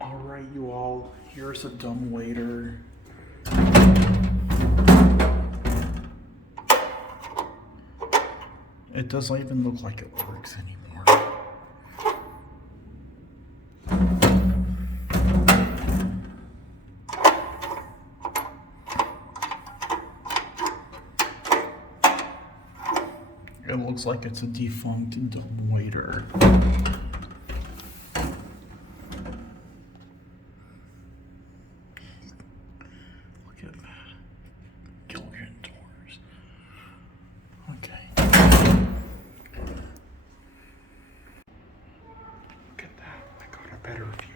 Alright, you all, here's a dumbwaiter. It doesn't even look like it works anymore. It looks like it's a defunct dumbwaiter. Look at that. Gilligan doors. Okay. Look at that. I got a better view.